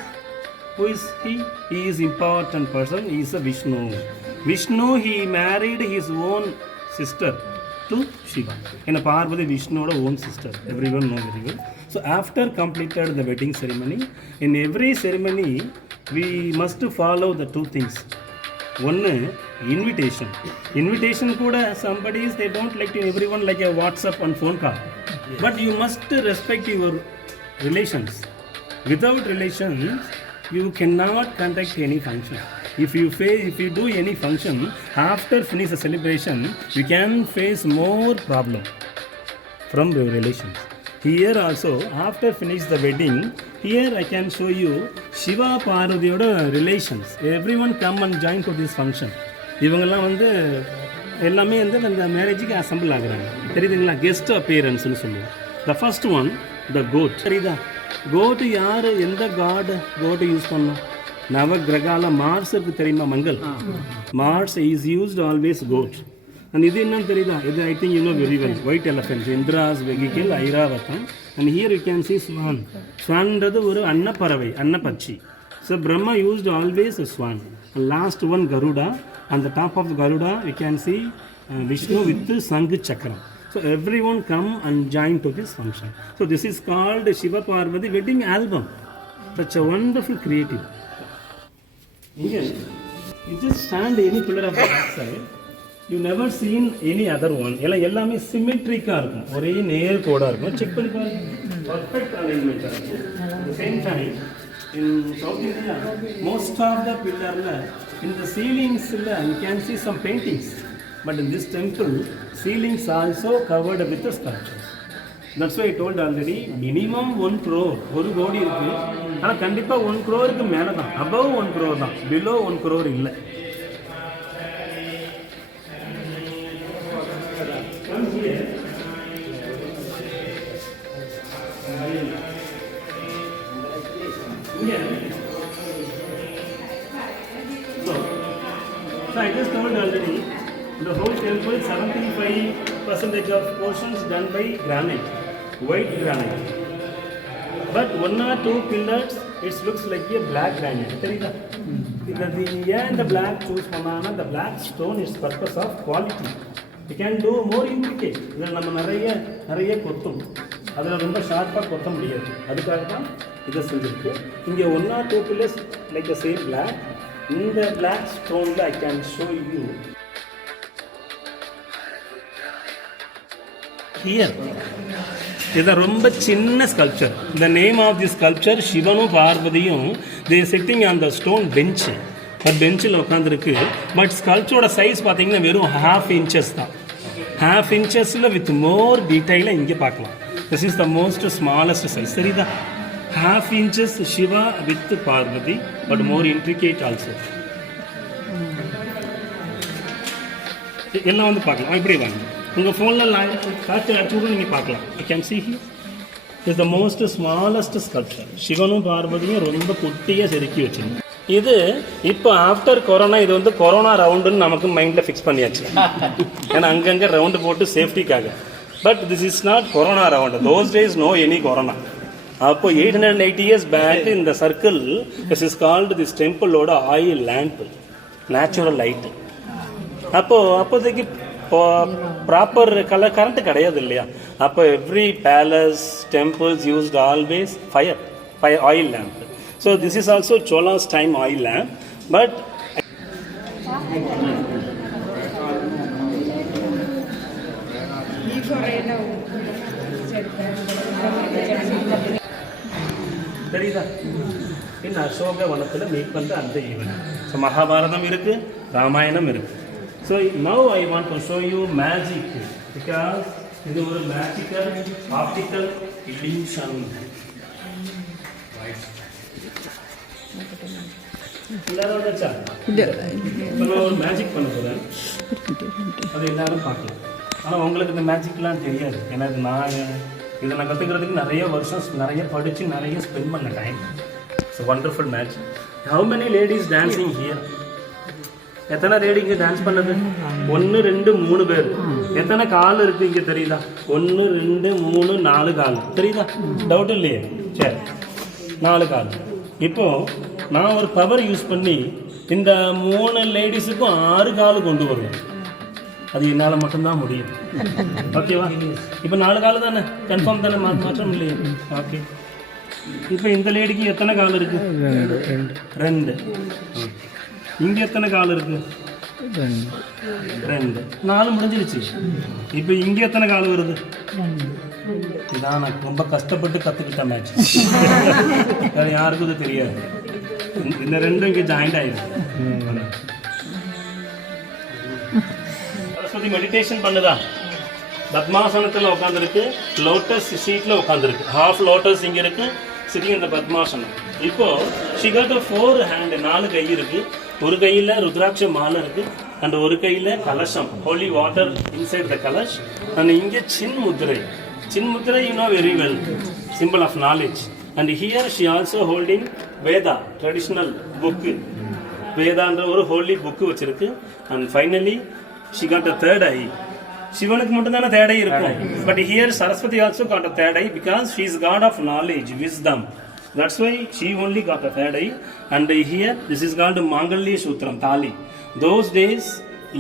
who is he? He is important person. He is a Vishnu. Vishnu, he married his own sister to Shiva. And Parvati Vishnu's own sister. Everyone know very well. So after completed the wedding ceremony, in every ceremony we must follow the two things. One, invitation kuda somebody is they don't like to everyone like a WhatsApp and phone call. But you must respect your relations. Without relations you cannot conduct any function. If you do any function, after finish the celebration, you can face more problem from your relations. Here also, after finish the wedding, here I can show you Shiva Parvatiyoda relations. Everyone come and join to this function. இவங்கெல்லாம் வந்து எல்லாமே வந்து அந்த மேரேஜுக்கு assemble ஆகுறாங்க. தெரியுதுங்களா? Guest அப்பியரன்ஸ்னு சொல்லுவோம். The first one the goat. தெரியுதா? கோட் யார், எந்த காட் கோட் யூஸ் பண்ணோம்? நவகிரகால மார்ஸுக்கு தெரியுமா? Mangal. Mars is used always goat. And இது என்னன்னு தெரியுதா? இது I think you know very well. White elephant, Indra's vehicle, Airavatham. And here you can see swan. ஸ்வான்றது ஒரு அன்னப்பறவை, அன்னப்பட்சி. So Brahma used always swan. Last one Garuda. On the top of the Garuda, you can see Vishnu with the Sangh Chakram. So everyone come and join to this function. So this is called Shiva Parvati wedding album. Such a wonderful creative. Again, you just stand any pillar of the side. You never seen any other one. எல்லாமே சிமெட்ரிக்காக இருக்கும், ஒரே நேர் கோடாக இருக்கும். Check பண்ணி பாருங்க, perfect அலைன்மெண்ட்டாக இருக்கும். At the same time, in South India, most of the pillar in the ceilings you can see some paintings, but in this temple ceilings also covered with the sculptures. That's why I told already, minimum 1 crore ஒரு கோடி இருக்கு. ஆனால் கண்டிப்பாக 1 crore மேலே தான், above 1 crore தான், below 1 crore இல்லை. So I just told already, the whole temple 75% of portions done by granite, white granite. But 1 or 2 pillars, it looks like a black granite. தெரியுதா? The black choose பண்ணானா, the black stone is purpose of quality. You can do more intricate. இதில் நம்ம நிறைய கொத்தும், அதில் ரொம்ப ஷார்ப்பாக கொத்த முடியாது. அதுக்காக தான் இதை செஞ்சுருக்கு. இங்கே 1 or 2 pillars like the same black. இந்த black stone I can show you here. இது ரொம்ப சின்ன sculpture. The name of this sculpture, சிவனும் பார்வதியும் they sitting on the stone bench. But பெஞ்சில் உட்காந்துருக்கு. பட் ஸ்கல்ப்சரோட சைஸ் பார்த்தீங்கன்னா வெறும் 1/2 inches தான். 1/2 inchஸில் வித் மோர் டீட்டெயிலாக இங்கே பார்க்கலாம். This is the most smallest size. Saritha? 1/2 inches Shiva with Parvati, but more intricate also. எல்லாம் வந்து பார்க்கலாம். இப்படி வாங்க, உங்கள் ஃபோனில் காற்று அடிச்சு நீங்கள் பார்க்கலாம். You can see here. This is the most smallest sculpture. சிவனும் பார்வதியும் ரொம்ப குட்டியாக செதுக்கி வச்சுருங்க. இது இப்போ ஆஃப்டர் கொரோனா, இது வந்து கொரோனா ரவுண்டுன்னு நமக்கு மைண்டில் ஃபிக்ஸ் பண்ணியாச்சு. ஏன்னா அங்கங்கே ரவுண்டு போட்டு சேஃப்டிக்காக. But this is not corona round. Those days no any corona. அப்போ 880 years பேக் இந்த circle, this is called this டெம்பிளோட ஆயில் லேம்ப், நேச்சுரல் லைட்டு. அப்போதைக்கு ப்ராப்பர் கரண்ட் கிடையாது இல்லையா? அப்போ every palace temples used always fire oil lamp. So this is also Cholas time oil lamp. But தெரியுதா? இந்த அசோக வனத்தில் மீட் பண்ணுற அந்த ஈவெண்ட். ஸோ மகாபாரதம் இருக்குது, ராமாயணம் இருக்குது. So now I want to show you magic, because இது ஒரு மேஜிக்கல் ஆப்டிக்கல் இல்யூஷன். எல்லாரும் வச்சா இப்போ நான் ஒரு மேஜிக் பண்ண போகிறேன், அது எல்லாரும் பார்க்கலாம். ஆனால் உங்களுக்கு இந்த மேஜிக்லாம் தெரியாது. ஏன்னா இதை நான் கற்றுக்கிறதுக்கு நிறைய வருஷம், நிறைய படித்து, நிறைய ஸ்பெண்ட் பண்ண time. It's wonderful magic. How many ladies dancing here? எத்தனை லேடி இங்கே டான்ஸ் பண்ணது? 1 2 3 பேர். எத்தனை கால் இருக்குது இங்கே தெரியுதா? 1 2 3 4 கால் தெரியுதா? டவுட் இல்லையே? சரி, 4 கால். இப்போது நான் ஒரு பவர் யூஸ் பண்ணி இந்த 3 லேடிஸுக்கும் 6 கால் கொண்டு வருவேன். அது என்னால் மட்டும்தான் முடியும். ஓகேவா? இப்போ 4 கால் தானே, கன்ஃபார்ம் தானே, மாற்றம் இல்லையே? ஓகே. இப்போ இந்த லேடிக்கு எத்தனை கால் இருக்கு? 2. இங்கே எத்தனை கால் இருக்கு? 2. 4 முடிஞ்சிருச்சு. இப்போ இங்கே எத்தனை கால் வருது? இதான் நான் ரொம்ப கஷ்டப்பட்டு கற்றுக்கிட்ட மேட்ச். வேறு யாருக்கும் இது தெரியாது. இந்த 2 இங்கே ஜாயிண்ட் ஆகிடும். சரஸ்வதி மெடிடேஷன் பண்ணுதா? பத்மாசனத்தில் உட்காந்துருக்கு, லோட்டஸ் ஷீட்டில் உட்காந்துருக்கு. ஹாஃப் லோட்டஸ் இங்கே இருக்கு, சிட்டிங் இந்த பத்மாசனம். இப்போ she got a 4 hand, 4 கை இருக்கு. ஒரு கையில் ருத்ராட்ச மாலை இருக்கு அண்ட் ஒரு கையில் கலசம், holy water inside the kalash. And இங்கே சின் முத்திரை you know very well, symbol of knowledge. And here she also holding Veda, traditional book. Veda என்ற ஒரு holy book வச்சிருக்கு. And finally she got a third eye. சிவனுக்கு மட்டும் தானே third eye இருக்கும். But here Saraswati also got a third eye because she is god of knowledge, wisdom. That's why she only got a third eye. And here this is called Mangalya Sutram, Thali. Those days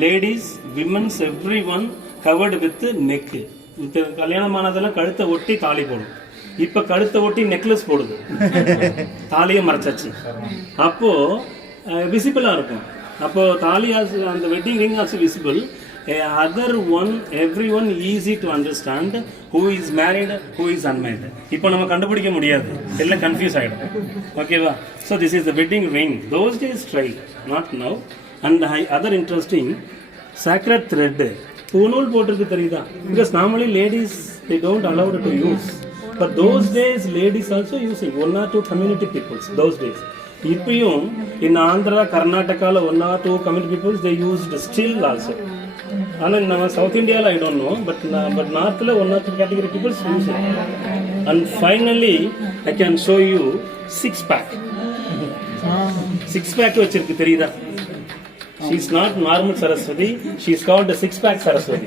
ladies, women, everyone covered with neck. கல்யாணம் ஆனதெல்லாம் கழுத்தை ஒட்டி தாலி போடும். இப்போ கழுத்தை ஒட்டி necklace போடுது, தாலியை மறைச்சாச்சு. அப்போ விசிபிளாக இருக்கும். அப்போ தாலி அந்த wedding ring also visible. Other one every one easy to understand who is married who is unmarried. இப்போ நம்ம கண்டுபிடிக்க முடியாது, எல்லாம் கன்ஃபியூஸ் ஆகிடும். ஓகேவா? So this is the wedding ring. Those days dry, not now. And other interesting sacred thread பூநூல் போட்டிருக்கு, தெரியுதா? Because normally ladies they don't allow to use, but those days ladies also using, 1 or 2 community peoples those days. இப்பயும் in Andhra, Karnataka, 1 or 2 community peoples they used still also. ஆனால் நம்ம south இந்தியாவில் I don't know, but நார்த்தில் 1 or 2 category peoples use it. And finally I can show you 6-pack. 6-pack வச்சிருக்கு, தெரியுதா? She is not normal Saraswati, she is called the 6-pack Saraswati.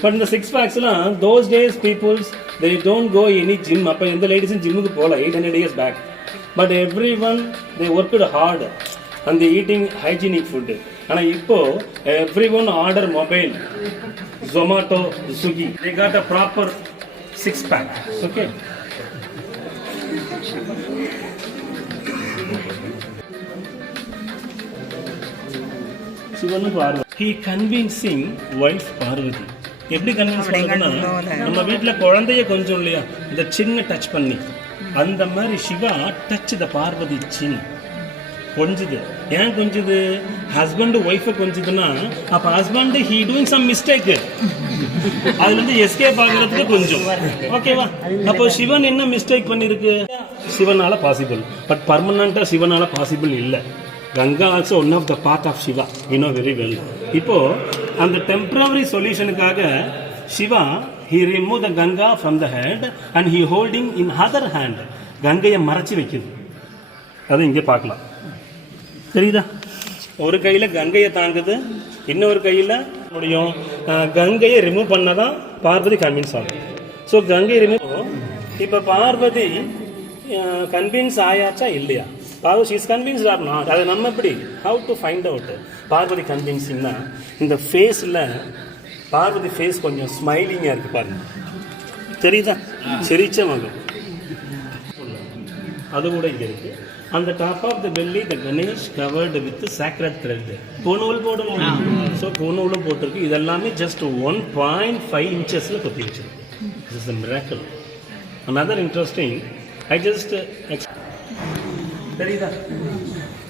But in the 6-packs, those days peoples, they don't go any gym. Appa in the ladies in gym ku pola 800 years back. But everyone, they worked hard and they eating hygienic food. And ipo everyone order mobile, Zomato, Swiggy. They got a proper 6-pack. Okay. He convincing wife Parvati. எப்படி convince பண்ணுறதுன்னா, நம்ம வீட்டில் குழந்தைய கொஞ்சம் இல்லையா, இந்த சின்ன touch பண்ணி, அந்த மாதிரி Shiva touch the Parvati chin கொஞ்சுது. ஏன் கொஞ்சுது? ஹஸ்பண்ட் ஒய்ஃபை கொஞ்சுதுன்னா, அப்போ husband he doing some mistake, அதுலேருந்து எஸ்கேப் ஆகிறதுக்கு கொஞ்சம். ஓகேவா? அப்போ சிவன் என்ன மிஸ்டேக் பண்ணியிருக்கு? சிவனால பாசிபிள், பட் பர்மனண்ட்டாக சிவனால பாசிபிள் இல்லை. Ganga also one of the path of Shiva, you know very well. இப்போ அந்த temporary solutionக்காக Shiva, he remove the Ganga from the head and he holding in other hand. கங்கையை மறைச்சி வைக்குது. அது இங்கே பார்க்கலாம், தெரியுதா? ஒரு கையில் கங்கையை தாங்குது, இன்னொரு கையில் முடியும். கங்கையை ரிமூவ் பண்ணதான் பார்வதி கன்வின்ஸ் ஆகும். So Ganga remove. இப்போ பார்வதி கன்வின்ஸ் ஆயாச்சா இல்லையா? Parvati, she is convinced or not? அது நம்ம எப்படி how to find out? Parvati கன்வின்சிங்னா, இந்த ஃபேஸில் பார்வதி ஃபேஸ் கொஞ்சம் ஸ்மைலிங்காக இருக்குது பாருங்க, தெரியுதா? சிரிச்ச மகம் அது கூட இங்கே இருக்குது. அந்த top of the belly the Ganesh covered with sacred thread. பூநூல் போடணும். ஸோ பூநூலும் போட்டிருக்கு. இதெல்லாமே ஜஸ்ட் 1.5 inches கொத்தி வச்சிருக்கு. This is the miracle. another interesting, I just தெரியுதா?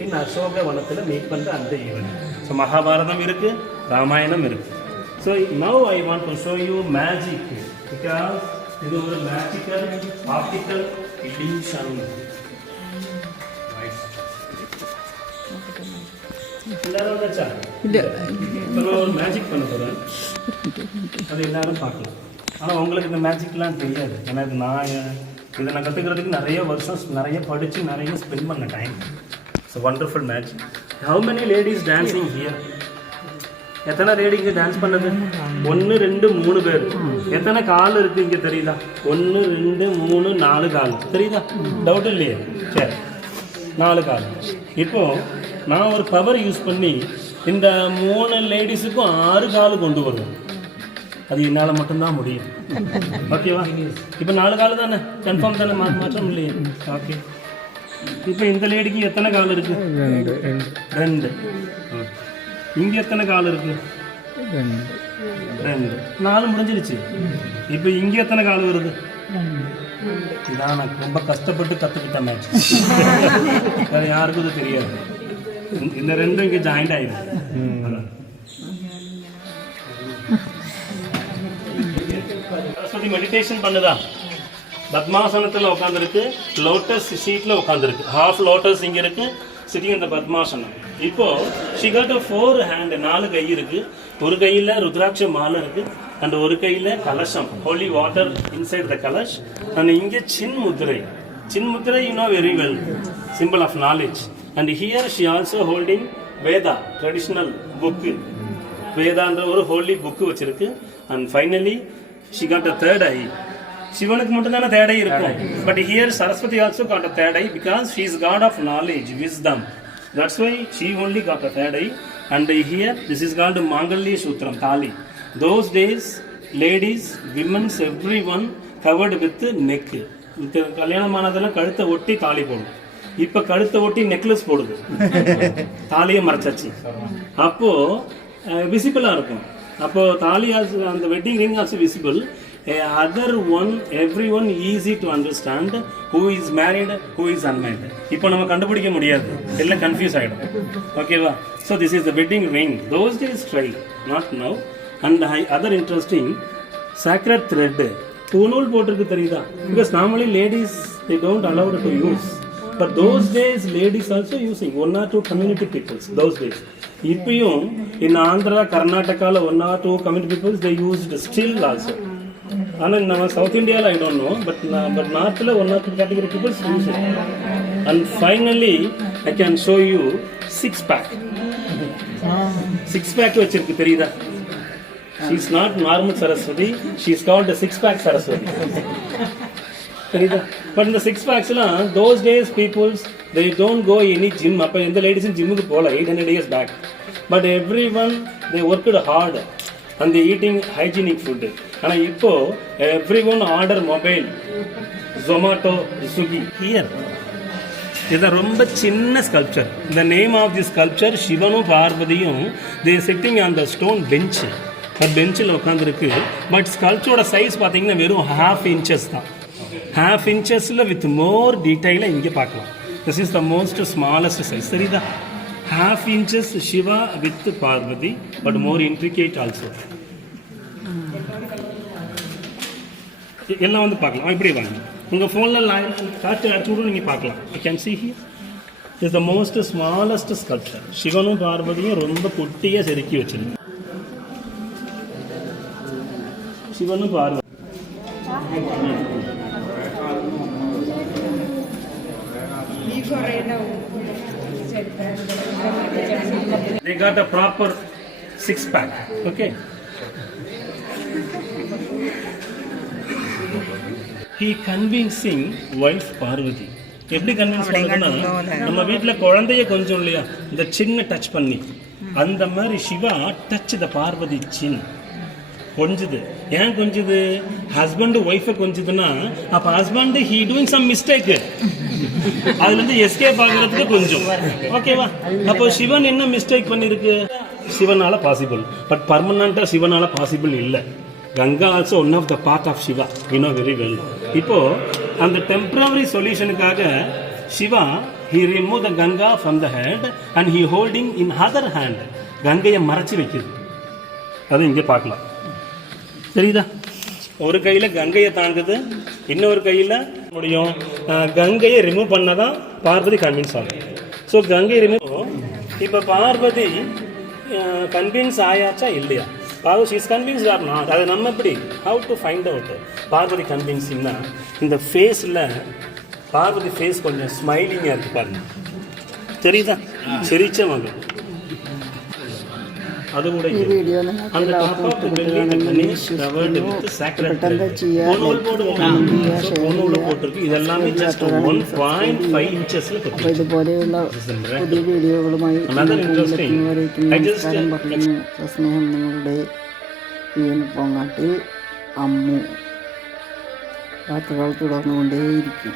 இந்த அசோக வனத்தில் மீட் பண்ணுற அந்த ஈவெண்ட். ஸோ மகாபாரதம் இருக்கு, ராமாயணம் இருக்கு. So now I want to show you magic, because இது ஒரு மேஜிக்கல் ஆப்டிக்கல் இல்யூஷன். எல்லாரும் வந்தாச்சா? இப்போ நான் ஒரு மேஜிக் பண்ண போகிறேன், அது எல்லாரும் பார்க்கலாம். ஆனால் உங்களுக்கு இந்த மேஜிக்லாம் தெரியாது. ஏன்னா இது இதை நான் கற்றுக்கிறதுக்கு நிறைய வருஷம், நிறைய படித்து, நிறைய ஸ்பெண்ட் பண்ண time. It's wonderful match. How many ladies dancing here? எத்தனை லேடிங்க டான்ஸ் பண்ணது? 1 2 3 பேர். எத்தனை கால் இருக்குது இங்கே தெரியுதா? 1 2 3 4 கால் தெரியுதா? டவுட் இல்லையே? சரி, 4 கால். இப்போது நான் ஒரு பவர் யூஸ் பண்ணி இந்த 3 லேடிஸுக்கும் 6 கால் கொண்டு வருவேன். அது என்னால் மட்டும்தான் முடியும். ஓகேவா? இப்போ 4 கால் தானே, கன்ஃபார்ம் தானே, மாற்றம் இல்லையே? ஓகே. இப்போ இந்த லேடிக்கு எத்தனை கால் இருக்கு? 2. இங்கே எத்தனை கால் இருக்கு? 2. 4 முடிஞ்சிருச்சு. இப்போ இங்கே எத்தனை கால் வருது? இதான் ரொம்ப கஷ்டப்பட்டு கற்றுக்கிட்ட மேட்ச். வேறு யாருக்கும் இது தெரியாது. இந்த ரெண்டும் இங்கே ஜாயிண்ட் ஆயிடும். சரஸ்வதி மெடிடேஷன் பண்ணுதா? பத்மாசனத்தில் உட்காந்துருக்கு, லோட்டஸ் ஷீட்டில் உட்காந்துருக்கு. ஹாஃப் லோட்டஸ் இங்கே இருக்கு, சிட்டிங் இந்த பத்மாசனம். இப்போ she got a 4 hand, 4 கை இருக்கு. ஒரு கையில் ருத்ராட்ச மாலை இருக்கு, அண்ட் ஒரு கையில் கலசம், holy water inside the kalash. And இங்கே சின்முத்திரை. சின்முத்திரை you know very well, symbol of knowledge. And here she also holding Veda, traditional book. வேதான்ற ஒரு ஹோலி புக்கு வச்சிருக்கு. And finally she got a third eye. சிவனுக்கு மட்டும் தானே தேர்ட் ஐ இருக்கும். But here Saraswati also got a third eye because she is god of knowledge, wisdom. That's why she only got a third eye. And here this is called மாங்கல்ய சூத்திரம், தாலி. Those days ladies, women's, every one covered with neck. கல்யாணமானதெல்லாம் கழுத்தை ஒட்டி தாலி போடும். இப்போ கழுத்தை ஒட்டி நெக்லஸ் போடுது, தாலியை மறைச்சாச்சு. அப்போ விசிபிளாக இருக்கும். அப்போ தாலி ஆல்சோ, அந்த wedding ring also visible. Other one, everyone easy to understand who is married, who is unmarried. இப்போ நம்ம கண்டுபிடிக்க முடியாது, எல்லாம் கன்ஃபியூஸ் ஆகிடும். ஓகேவா? So this is the wedding ring. Those days dry, not now. And other interesting, sacred thread பூநூல் போட்டிருக்கு, தெரியுதா? Because normally ladies they don't allow to use, but those days ladies also using, 1 or 2 community peoples those days. இப்பயும் in Andhra, Karnataka 1 or 2 community peoples they used still also. ஆனால் நம்ம south இந்தியாவில் I don't know, but நார்த்தில் 1 or 2 category peoples use it. And finally I can show you 6 pack. 6 pack வச்சிருக்கு, தெரியுதா? She is not normal Saraswati, she is called 6 pack Saraswati, தெரியுதா? But இந்த 6 packs-லாம் those days peoples they don't go any gym. அப்போ எந்த லேடிஸும் ஜிம்முக்கு போகல 800 years back. But every one they worked hard and they eating hygienic food. ஆனால் இப்போ every one order mobile, Zomato, Swiggy. Here இது ரொம்ப சின்ன ஸ்கல்ப்சர். இந்த நேம் ஆஃப் தி ஸ்கல்ப்சர் சிவனும் பார்வதியும் they sitting on the stone bench. பெஞ்சில் உட்காந்துருக்கு. பட் ஸ்கல்ப்சரோட சைஸ் பார்த்தீங்கன்னா வெறும் 1/2 inches தான். 1/2 inches வித் மோர் டீட்டெயிலாக இங்கே பார்க்கலாம். This is the most smallest size, சரிதா? 1/2 inches Shiva with Parvati, but more intricate also. எல்லாம் வந்து பார்க்கலாம். இப்படி வாங்க, உங்கள் ஃபோனில் காற்று அடிச்சு விட நீங்கள் பார்க்கலாம். You can see here is the most smallest sculpture. சிவனும் பார்வதியும் ரொம்ப குட்டியாக செதுக்கி வச்சிருக்கு. சிவனும் Parvati they got a proper 6 pack. Okay, he convincing wife Parvati. எப்படி கன்வின்ஸ் பண்ணுதுன்னா, நம்ம வீட்டில் குழந்தைய கொஞ்சம் இல்லையா, இந்த சின்ன டச் பண்ணி, அந்த மாதிரி Shiva touch the Parvati chin கொஞ்சுது. ஏன் கொஞ்சுது? ஹஸ்பண்ட் ஒய்ஃபை கொஞ்சுதுன்னா அப்போ husband he doing some mistake, அதுலேருந்து எஸ்கேப் ஆகிறதுக்கு கொஞ்சம். ஓகேவா? அப்போ சிவன் என்ன மிஸ்டேக் பண்ணியிருக்கு? சிவனால பாசிபிள், பட் பர்மனண்ட்டாக சிவனால பாசிபிள் இல்லை. Ganga also one of the part of Shiva, you know very well. இப்போ அந்த டெம்பரரி சொல்யூஷனுக்காக Shiva he remove the Ganga from the head and he holding in other hand, கங்கையை மறைச்சி வைக்குது. அது இங்கே பார்க்கலாம், தெரியுதா? ஒரு கையில் கங்கையை தாங்குது, இன்னொரு கையில் முடியும். கங்கையை ரிமூவ் பண்ணதான் பார்வதி கன்வின்ஸ் ஆகும். So Ganga remove. இப்போ பார்வதி கன்வின்ஸ் ஆயாச்சா இல்லையா? Parvati she is convinced or not? அதை நம்ம எப்படி how to find out Parvati கன்வின்ஸிங்னா, இந்த ஃபேஸில் பார்வதி ஃபேஸ் கொஞ்சம் ஸ்மைலிங்காக இருக்குது பாருங்க, தெரியுதா? சிரிச்ச மகள். அது கூட அந்த top of the belly covered with sacred போட்டிருக்கு. இதெல்லாமே ஜஸ்ட் 1.5 inchesல போட்டு. ഇതുപോലെയുള്ള പുതിയ വീഡിയോകളുമായി സ്നേഹം നിങ്ങളുടെ പോങ്ങാട്ട് അമ്മു യാത്രകൾ തുടർന്നുകൊണ്ടേയിരിക്കും.